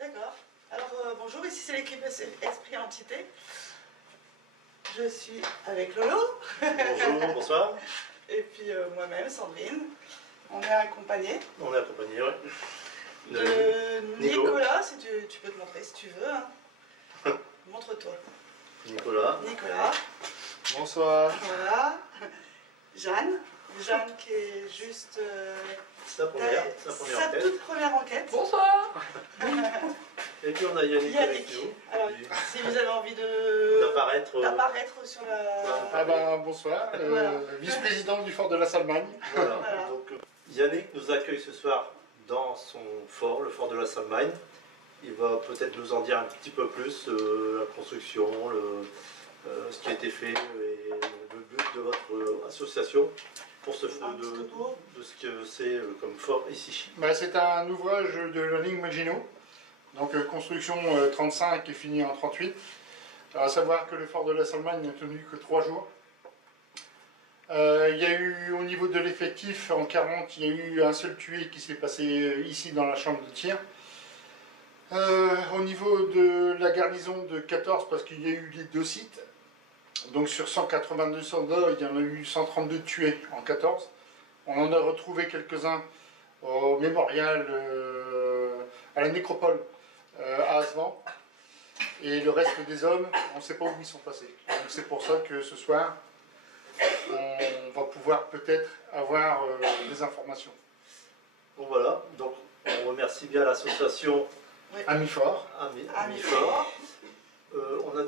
D'accord. Alors bonjour, ici c'est l'équipe Esprit Entité. Je suis avec Lolo. Bonjour, bonsoir. Et puis moi-même, Sandrine. On est accompagnés. On est accompagné, oui. De Nicolas, si tu peux te montrer si tu veux. Hein. Montre-toi. Nicolas. Bonsoir. Voilà. Jeanne qui est juste Sa première enquête. toute première enquête. Bonsoir. Et puis on a Yannick avec nous. Alors, si vous avez envie d'apparaître sur la... Ah ben bonsoir, Voilà. vice-président du fort de la Salmagne. Voilà. Voilà. Donc, Yannick nous accueille ce soir dans son fort, le fort de la Salmagne. Il va peut-être nous en dire un petit peu plus, la construction, ce qui a été fait et le but de votre association pour ce de ce que c'est comme fort ici. Ben, c'est un ouvrage de la ligne Maginot, donc construction 35 et fini en 38. Alors, à savoir que le fort de la Salmagne n'a tenu que 3 jours. Il y a eu au niveau de l'effectif en 40, il y a eu un seul tué qui s'est passé ici dans la chambre de tir. Au niveau de la garnison de 14, parce qu'il y a eu les 2 sites, donc sur 182 soldats, il y en a eu 132 tués en 14. On en a retrouvé quelques-uns au mémorial, à la nécropole à Asvan. Et le reste des hommes, on ne sait pas où ils sont passés. Donc c'est pour ça que ce soir, on va pouvoir peut-être avoir des informations. Bon voilà, donc on remercie bien l'association Ami-Fort. Ami-Fort. On a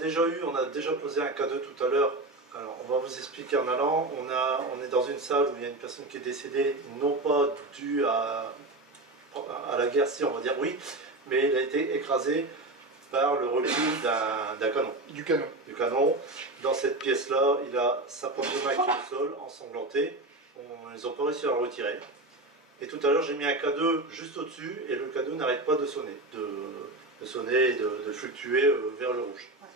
déjà posé un cadeau tout à l'heure. Alors on va vous expliquer en allant. On est dans une salle où il y a une personne qui est décédée, non pas due à la guerre, si on va dire oui, mais il a été écrasé par le recul d'un canon. Du canon. Dans cette pièce-là, il a sa pomme de main qui est au sol, ensanglantée. Ils n'ont pas réussi à la retirer. Et tout à l'heure, j'ai mis un cadeau juste au-dessus, et le cadeau n'arrête pas de sonner, et de fluctuer vers le rouge. Ouais,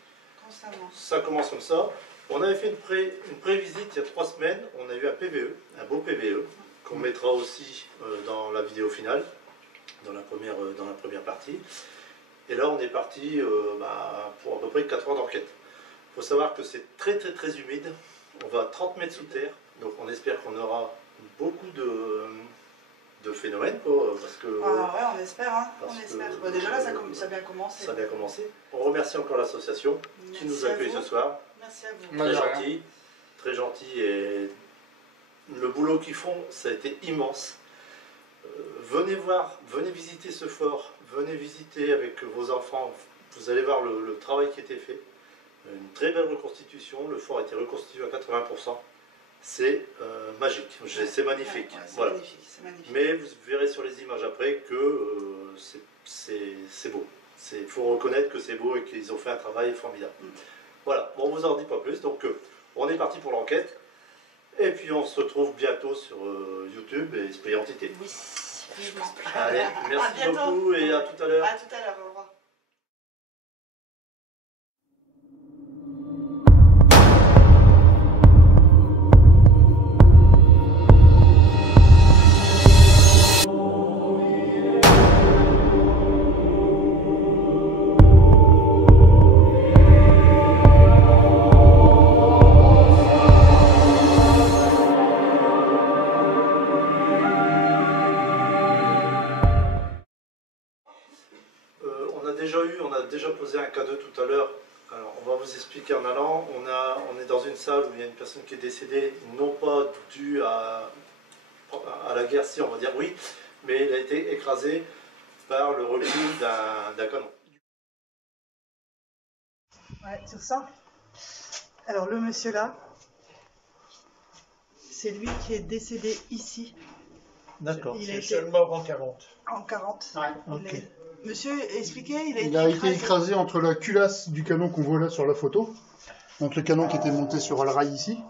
constamment. Ça commence comme ça. On avait fait une pré-visite il y a 3 semaines. On a eu un PVE, un beau PVE, qu'on mettra aussi dans la vidéo finale, dans la première partie. Et là, on est parti pour à peu près 4 heures d'enquête. Il faut savoir que c'est très très humide. On va à 30 mètres sous terre, donc on espère qu'on aura beaucoup de phénomènes, parce que... Ah ouais, on espère, hein. On espère. Bon, déjà là, ça a bien commencé. Ça a bien commencé. On remercie encore l'association qui nous accueille ce soir. Merci à vous. Très gentil, et le boulot qu'ils font, ça a été immense. Venez visiter ce fort, venez visiter avec vos enfants, vous allez voir le travail qui a été fait. Une très belle reconstitution, le fort a été reconstitué à 80%. C'est magique, c'est magnifique. Ouais, voilà. C'est magnifique. Mais vous verrez sur les images après que c'est beau. Il faut reconnaître que c'est beau et qu'ils ont fait un travail formidable. Voilà, bon, on ne vous en dit pas plus. Donc on est parti pour l'enquête. Et puis on se retrouve bientôt sur YouTube et Esprit Entité. Oui, vivement. Allez, merci beaucoup et à tout à l'heure. À tout à l'heure, au revoir. On a déjà posé un cadeau tout à l'heure. Alors on va vous expliquer en allant. On est dans une salle où il y a une personne qui est décédée, non pas due à la guerre, si on va dire oui, mais il a été écrasé par le recul d'un canon. Ouais, sur ça. Alors le monsieur là, c'est lui qui est décédé ici. D'accord, Il c'est a le été seul mort en 40. en 40. Ouais, ok. Monsieur, expliquez, Il a été écrasé entre la culasse du canon qu'on voit là sur la photo. Donc le canon qui était monté sur le rail ici.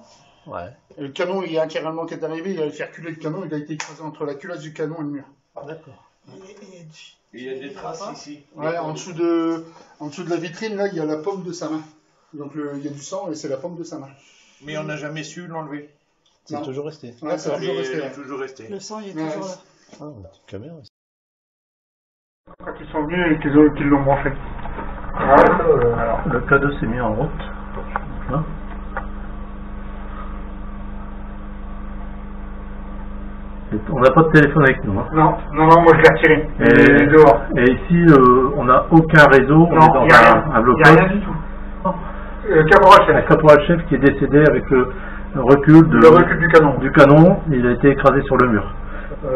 Ouais. Et le canon, il y a un carément qui est arrivé, il a fait reculer le canon, il a été écrasé entre la culasse du canon et le mur. D'accord. Il y a des traces ici. Ouais, en dessous de la vitrine, là, il y a la paume de sa main. Donc il y a du sang et c'est la paume de sa main. Mais on n'a jamais su l'enlever. C'est toujours resté. Ouais, c'est toujours resté. Il est toujours resté. Le sang, il est toujours là. Ah, on a une petite caméra. Quand ils sont venus et qu'ils l'ont branché. Alors, le K2 s'est mis en route. Hein, on n'a pas de téléphone avec nous. Hein. Non, moi je l'ai retiré. Il est dehors. Et ici, on n'a aucun réseau. Non, on est dans un il blocage. n'y a rien du tout. Caporal chef. Un caporal-chef qui est décédé avec le recul, Le recul du canon. du canon. Il a été écrasé sur le mur.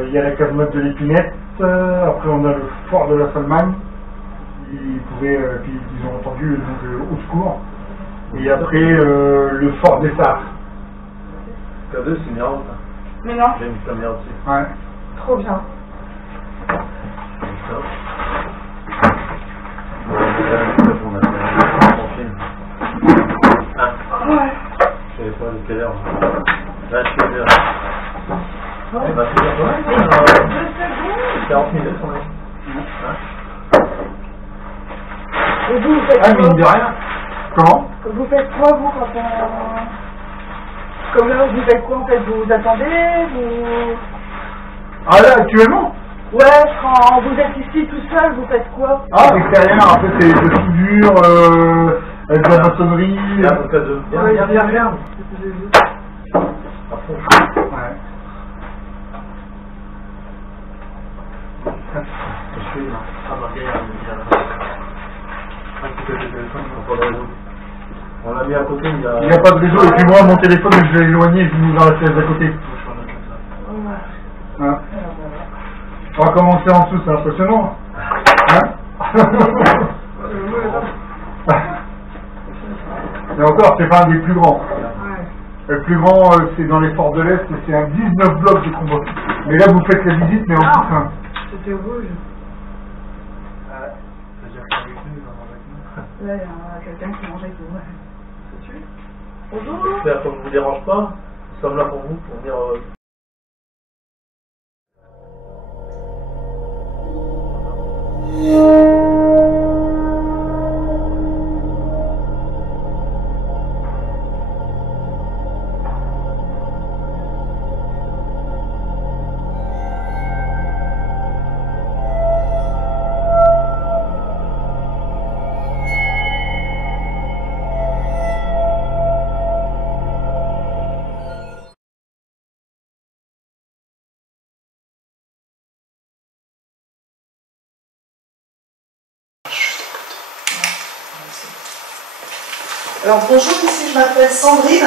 Il y a la casemate de l'épinette. Après, on a le fort de la Salmagne. Puis ils ont entendu donc, au secours. Et après, le fort des Sarres. K2, c'est mis en route. Mais non, J'ai mis sa mère aussi. Ouais. trop bien. Ouais. Je savais pas de quelle heure. Là, je suis l'heure. Eh ben, c'est bien. 40 minutes, on est. Et vous faites Ah, quoi mine de rien. Comment? Vous faites quoi, vous, quand on... Comme là, vous faites quoi, en fait? Vous attendez? Vous... Ah là, actuellement? Ouais, quand vous êtes ici tout seul, vous faites quoi? Ah, l'extérieur, en fait, c'est de soudure, de la maçonnerie. Regarde. Ouais. On l'a mis à côté, Il n'y a pas de réseau, et puis moi, mon téléphone, je l'ai éloigné, je l'ai mis dans la pièce d'à côté. Hein? On va commencer en dessous, c'est impressionnant. Hein? Et encore, c'est pas un des plus grands. Le plus grand, c'est dans les forts de l'Est, et c'est un 19 blocs de combat. Mais là, vous faites la visite, mais en plus, hein. C'était rouge. Là, il y a quelqu'un qui mange avec vous. Bonjour. J'espère qu'on ne vous dérange pas. Nous sommes là pour vous, pour venir... Alors bonjour, ici je m'appelle Sandrine.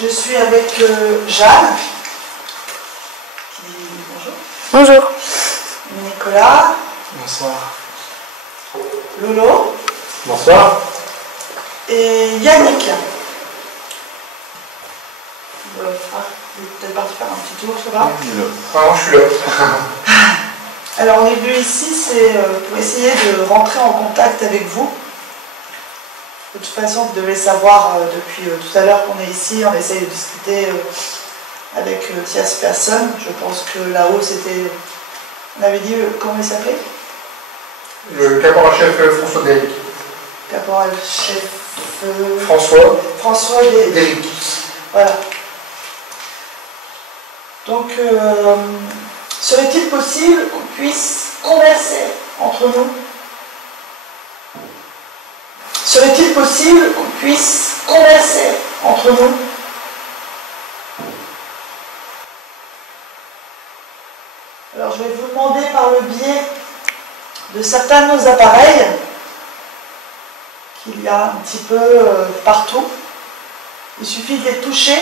Je suis avec Jeanne. Bonjour. Bonjour. Nicolas. Bonsoir. Lolo. Bonsoir. Et Yannick. Vous êtes peut-être parti faire un petit tour, je sais pas. Ah, je suis là. Alors on est venu ici, c'est pour essayer de rentrer en contact avec vous. De toute façon, vous devez savoir depuis tout à l'heure qu'on est ici, on essaye de discuter avec tierce personne. Je pense que là-haut, c'était... On avait dit, comment il s'appelait? Le caporal-chef François Déric. Caporal-chef... François Déric. Voilà. Donc, serait-il possible qu'on puisse converser entre nous? Serait-il possible qu'on puisse converser entre nous? Alors je vais vous demander par le biais de certains de nos appareils, qu'il y a un petit peu partout, il suffit de les toucher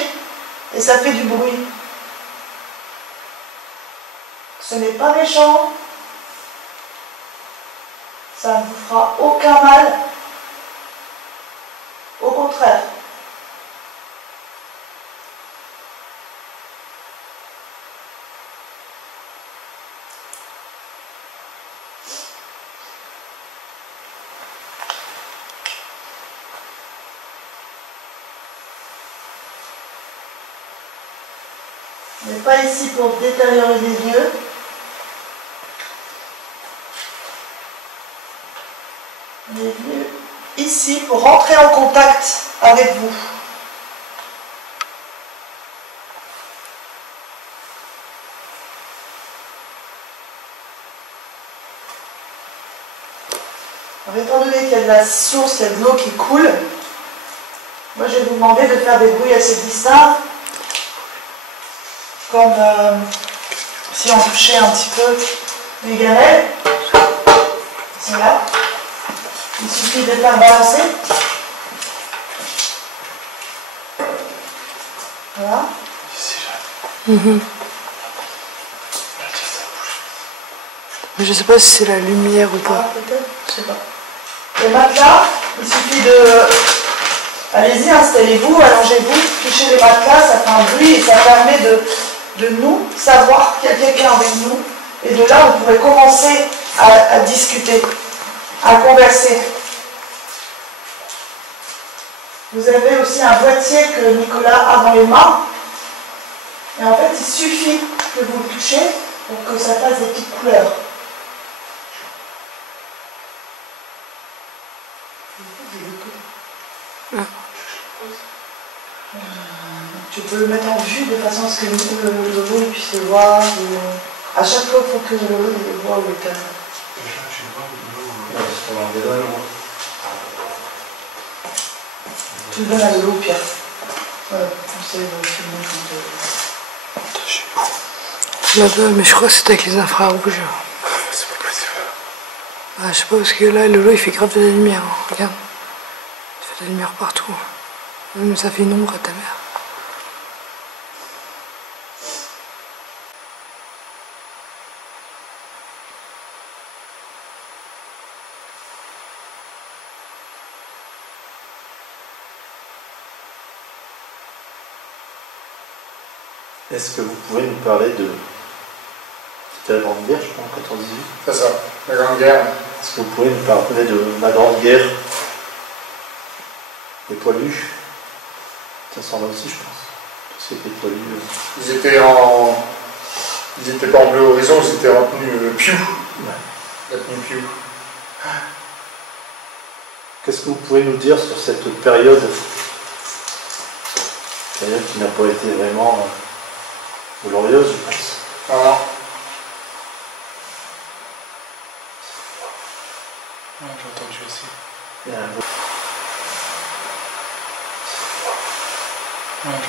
et ça fait du bruit. Ce n'est pas méchant, ça ne vous fera aucun mal. Au contraire. On n'est pas ici pour détériorer les lieux. On est venu ici pour rentrer en contact avec vous. Alors, étant donné qu'il y a de la source, il y a de l'eau qui coule, moi je vais vous demander de faire des bruits assez distincts, comme si on touchait un petit peu les gamelles. C'est là. Il suffit de les faire balancer. Voilà. Mais je sais pas si c'est la lumière ou Ah, pas. peut-être, je sais pas. Les matelas, il suffit de... Allez-y, installez-vous, allongez-vous, touchez les matelas, ça fait un bruit et ça permet de nous savoir qu'il y a quelqu'un avec nous. Et de là, on pourrait commencer à discuter, à converser. Vous avez aussi un boîtier que Nicolas a dans les mains. Et en fait, il suffit que vous le touchiez pour que ça fasse des petites couleurs. Tu peux le mettre en vue de façon à ce que le loup puisse le voir. À chaque fois, il faut que le loup le voit où il est. Tu le donnes à l'eau, Pierre. Voilà, on sait filmer quand Mais je crois que c'était avec les infrarouges. C'est pas possible. Ah, je sais pas, parce que là, le lot il fait grave de la lumière. Hein. Regarde. Il fait de la lumière partout. Même ça fait une ombre à ta mère. Est-ce que vous pouvez nous parler de... C'était la Grande Guerre, je crois, en 14-18. C'est ça, la Grande Guerre. Est-ce que vous pouvez nous parler de la Grande Guerre? Les poilus, ça s'en va aussi, je pense. Tout ce qui était poilus. Ils étaient pas en bleu horizon, ils étaient en tenue Pew. Ouais. La tenue Pew. Qu'est-ce que vous pouvez nous dire sur cette période qui n'a pas été vraiment glorieuse, je pense. Voilà. Ouais, j'ai entendu aussi. Il y a un... Ouais.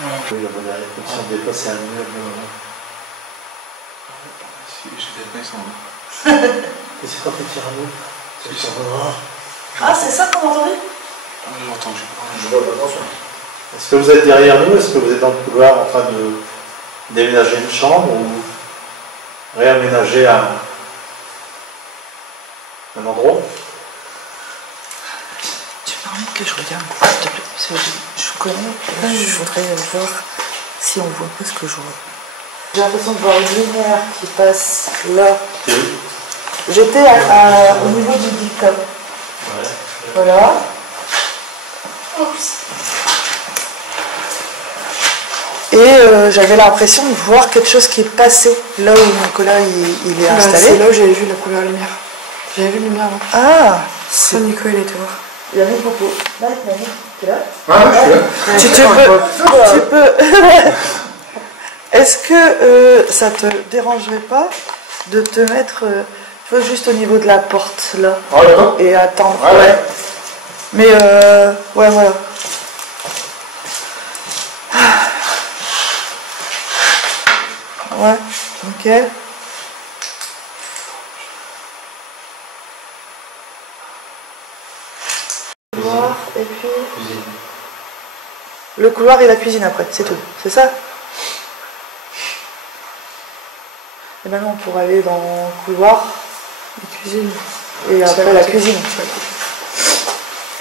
Oui, la bonne réflexion de dépasser un immeuble. Si, j'étais pas sans. Et c'est quoi que tu tires Ah, c'est ça qu'on entendait? J'ai entendu. Je vois pas, attention. Est-ce que vous êtes derrière nous? Est-ce que vous êtes dans le couloir en train de déménager une chambre ou réaménager un endroit? Tu permets que je regarde, s'il te plaît, parce que je connais, je voudrais voir si on voit pas ce que je vois. J'ai l'impression de voir une lumière qui passe là. J'étais au niveau du dictum. Ouais. Voilà. Oups. Et j'avais l'impression de voir quelque chose qui est passé là où Nicolas il est installé. C'est là où j'avais vu la première lumière. J'avais vu la lumière là. Ah, Ça, Nico, il était voir. il y avait beaucoup. Là, t'es là? Ouais, je suis là. Tu peux. Est-ce que ça te dérangerait pas de te mettre juste au niveau de la porte là Ah, d'accord. et attendre? Ouais, ouais. Mais ouais, voilà. Ouais, ok. Couloir, et puis le couloir et la cuisine après, c'est tout, c'est ça? Et maintenant on pourra aller dans le couloir, La cuisine. et après la cuisine.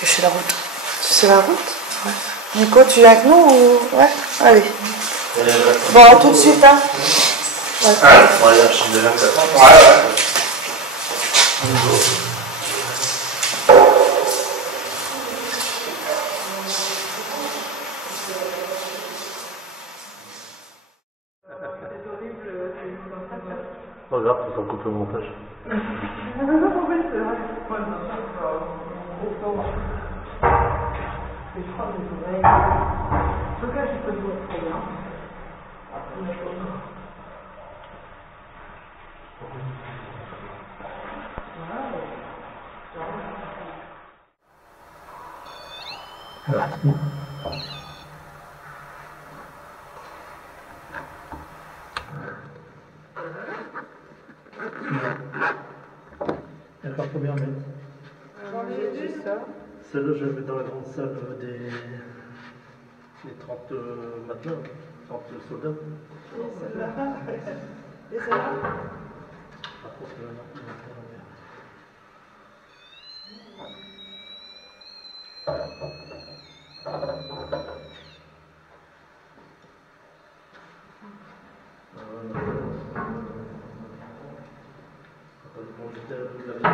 Et chez la route. C'est la route? Ouais. Nico, tu viens avec nous ou... Ouais, allez. Bon, à tout de suite, hein. Ouais. Ouais, la chambre de l'air, ça prend. Ouais, ouais. Pas grave, ça coupe le montage. Elle part combien en mètres? J'en ai vu ça. Celle-là, je la mets dans la grande salle des 30 matelas, 30 soldats. Et celle-là. Et celle-là. Par contre, là, non, on va faire l'envers. Bon, j'étais à bout de la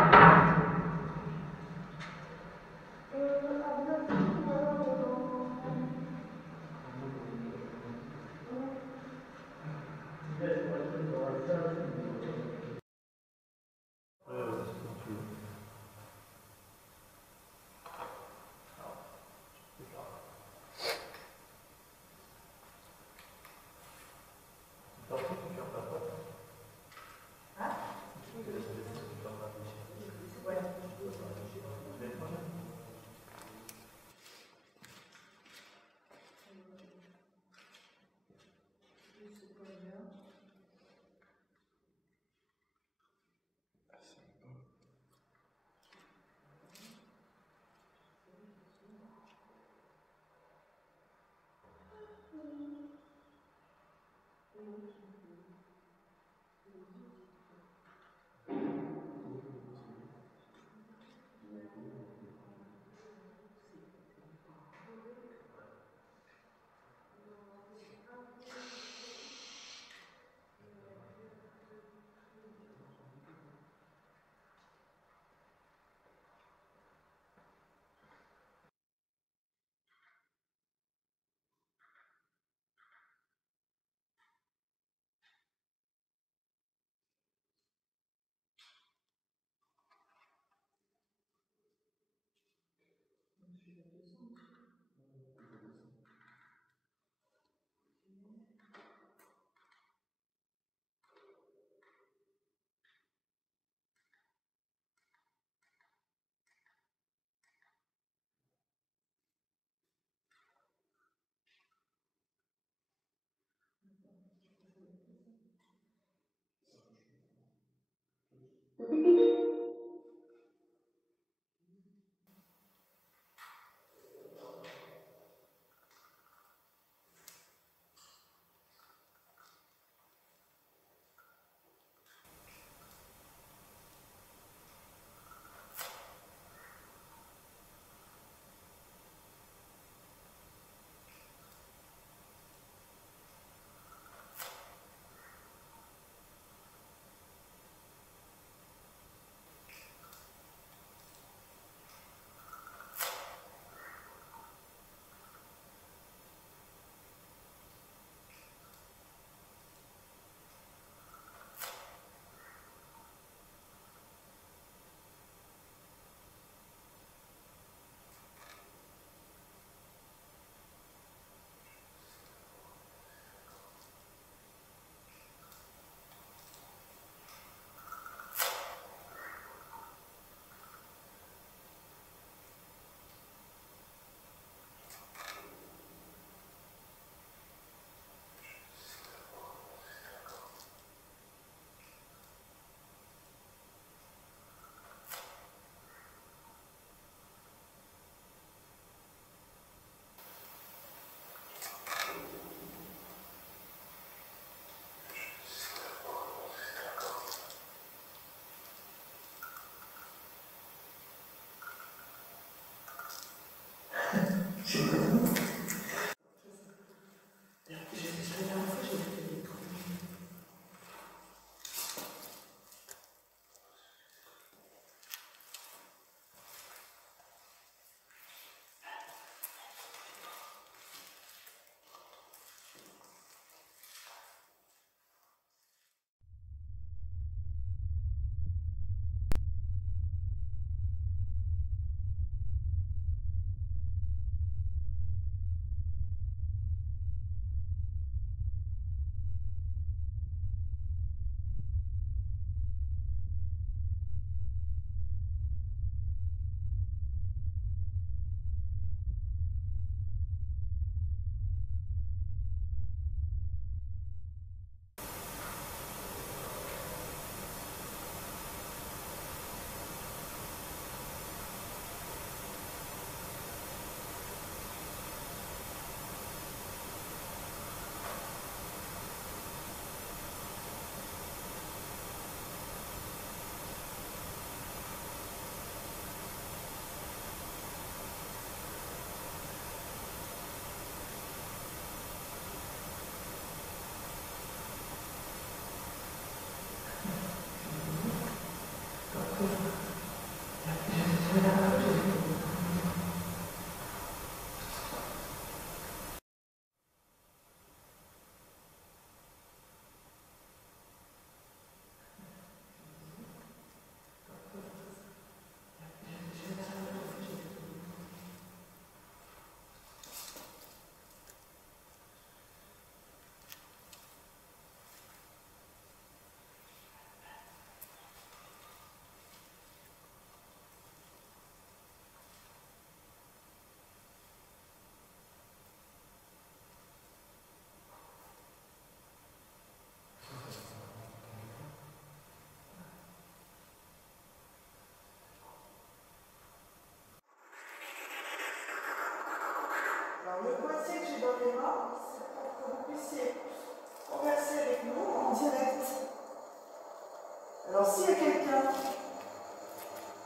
Alors s'il y a quelqu'un,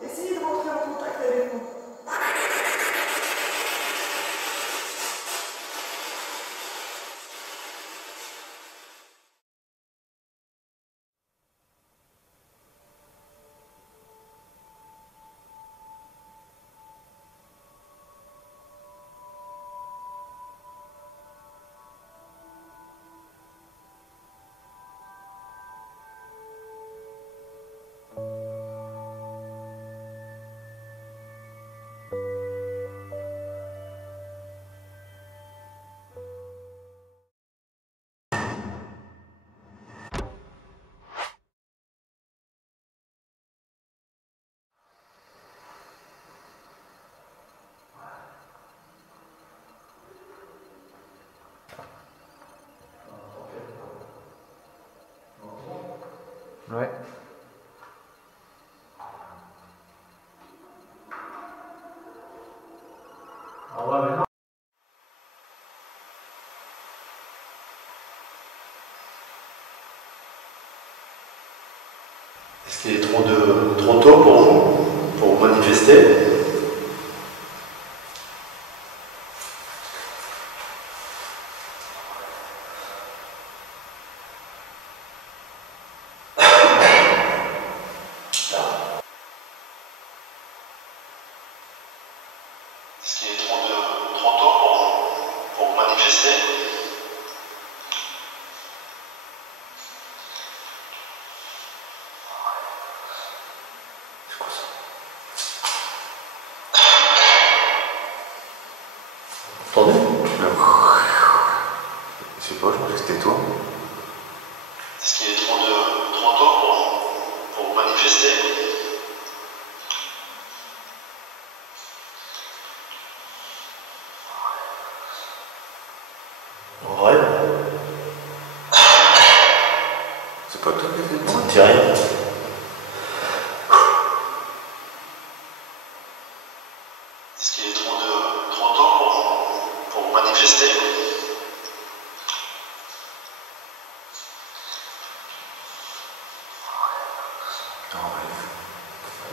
essayez de rentrer en contact avec nous. Ouais. Ah ouais, mais non. Est-ce qu'il est trop tôt pour vous, pour manifester? Est-ce qu'il est trop tôt pour vous manifester? C'est quoi ça? Vous entendez? Je sais pas, je pensais que c'était toi. Est-ce qu'il est trop tôt pour vous manifester? En vrai? C'est pas toi qui as fait Ça ne dit rien. Est-ce qu'il est trop tôt pour vous manifester?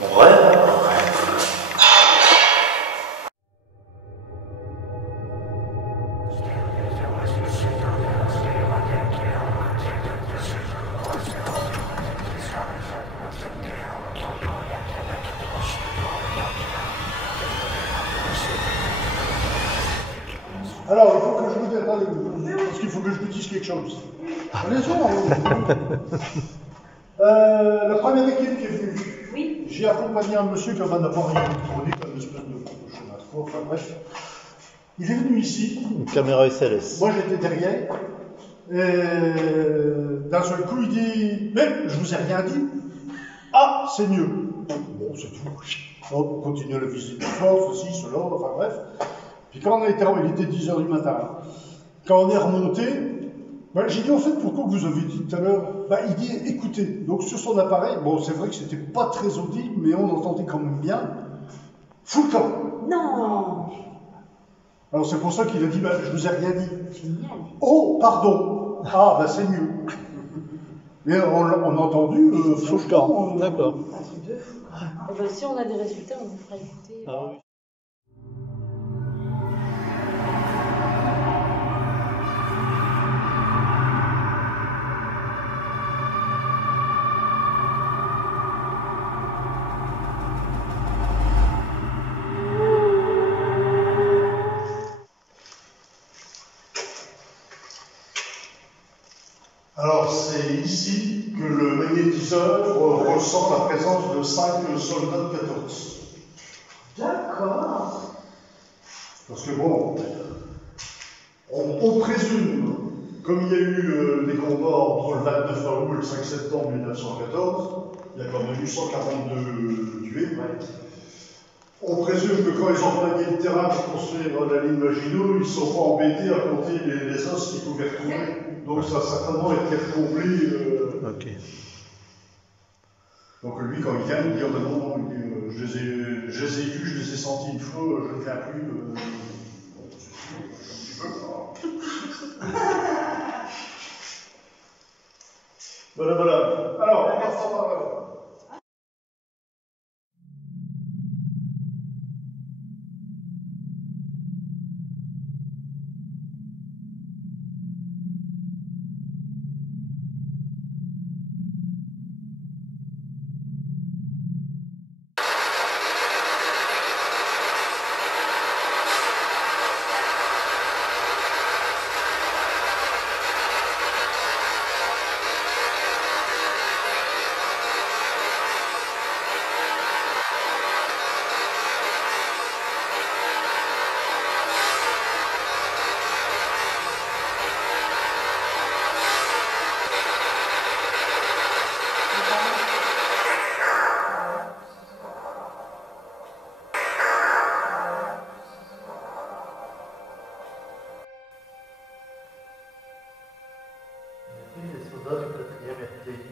En vrai? Alors, il faut que je vous dise, attendez, parce qu'il faut que je vous dise quelque chose. La première équipe qui est venue, Oui. j'ai accompagné un monsieur qui avait un appareil électronique, une espèce de chemin de foi, enfin bref. Il est venu ici. Une caméra SLS. Moi j'étais derrière. Et d'un seul coup, il dit: mais je vous ai rien dit. Ah, c'est mieux. Bon, c'est tout. On continue la visite de force, ceci, cela, enfin bref. Puis quand on a été, il était 10h du matin. Quand on est remonté, ben, j'ai dit: en fait, pourquoi vous avez dit tout à l'heure? Ben, il dit: écoutez, donc sur son appareil, bon, c'est vrai que c'était pas très audible, mais on entendait quand même bien. Full camp. Non. Alors c'est pour ça qu'il a dit: ben, je vous ai rien dit. Génial. Oh, pardon. Ah, ben c'est mieux. Mais on a entendu full camp. D'accord. Un truc de fou. Eh ben, si on a des résultats, on vous fera écouter. Ah oui. Alors c'est ici que le magnétiseur ressent la présence de 5 soldats de 14. D'accord. Parce que bon, on présume, comme il y a eu des combats entre le 29 août et le 5 septembre 1914, il y a quand même eu 142 tués. On présume que quand ils ont employé le terrain pour construire la ligne Maginot, ils ne sont pas embêtés à compter les os qu'ils pouvaient retrouver. Donc ça a certainement été accompli. Ok. Donc lui, quand il vient, il dit: oh, ben non, je les ai vus, je les ai sentis une fois, je ne viens plus. Bon, c'est un petit peu. Voilà. Alors, on va par là.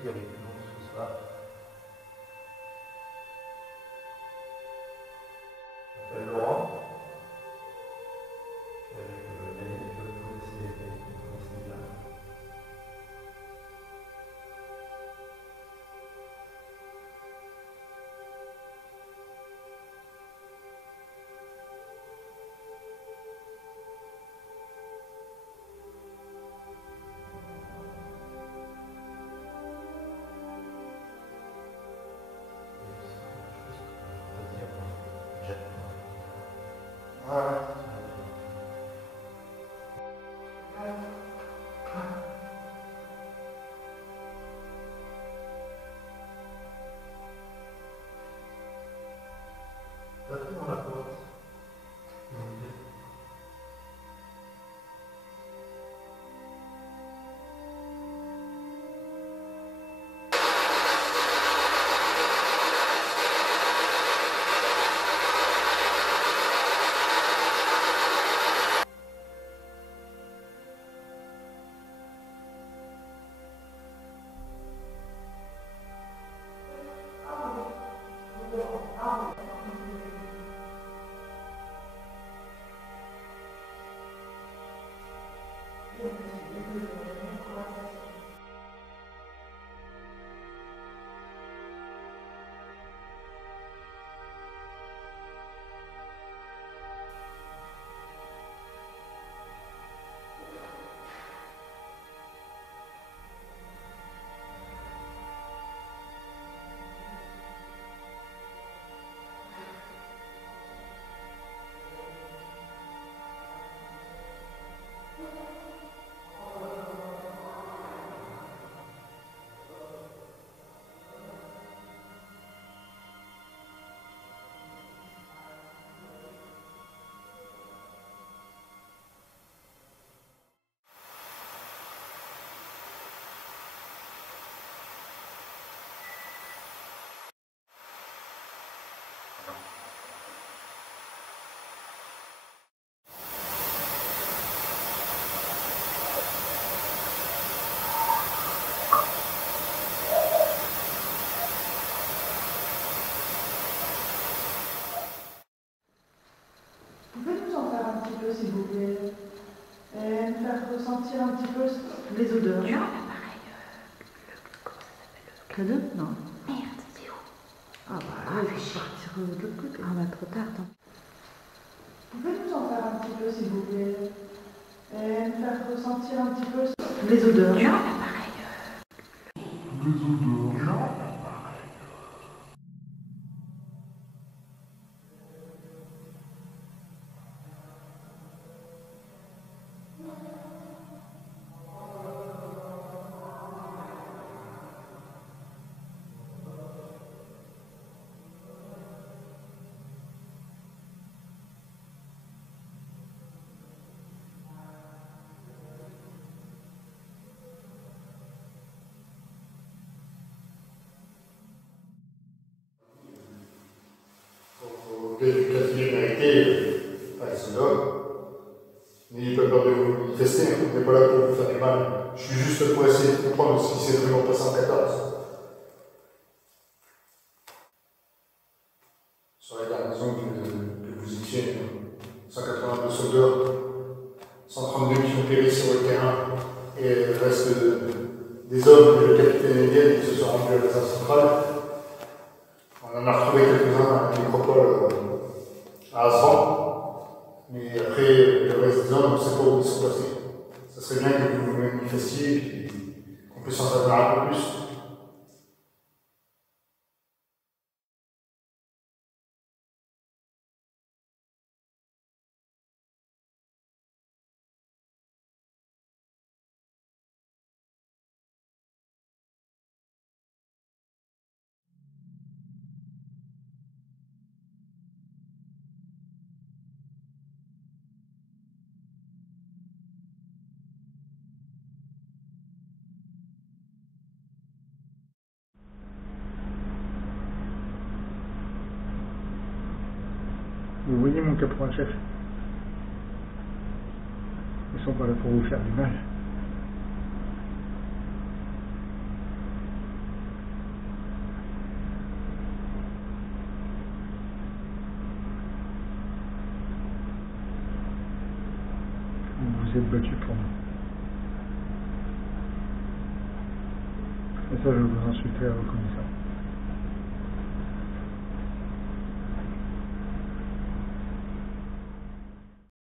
qui avec nous ce soir. Je m'appelle Laurent. Je suis avec Yannick, je vous laisser bien. Dans la porte. S'il vous plaît, et me faire ressentir un petit peu les odeurs. Tu as l'appareil, Le 2 Non. Merde, c'est où? Ah bah là, il faut partir de l'autre côté. Ah bah trop tard, tant. Vous pouvez nous en faire un petit peu, s'il vous plaît, et me faire ressentir un petit peu les odeurs. Tu as l'appareil, De vérité, enfin, ils sont là. N'ayez pas peur de vous manifester, on n'est pas là pour vous faire du mal. Je suis juste pour essayer de comprendre ce qui s'est vraiment passé en 14. Sur la garnison que vous étiez, 182 soldats, 132 qui ont péri sur le terrain, et le reste des hommes et le capitaine Hegel qui se sont rendus à la base centrale. On en a retrouvé quelques-uns à la nécropole à Asran, mais après le reste des hommes, on ne sait pas où ils sont passés. Ça serait bien que vous vous manifestiez et qu'on puisse en savoir un peu plus. Vous voyez mon caporal-chef. Ils sont pas là pour vous faire du mal. vous êtes battu pour nous. Et ça, je vous en suis très reconnaissant.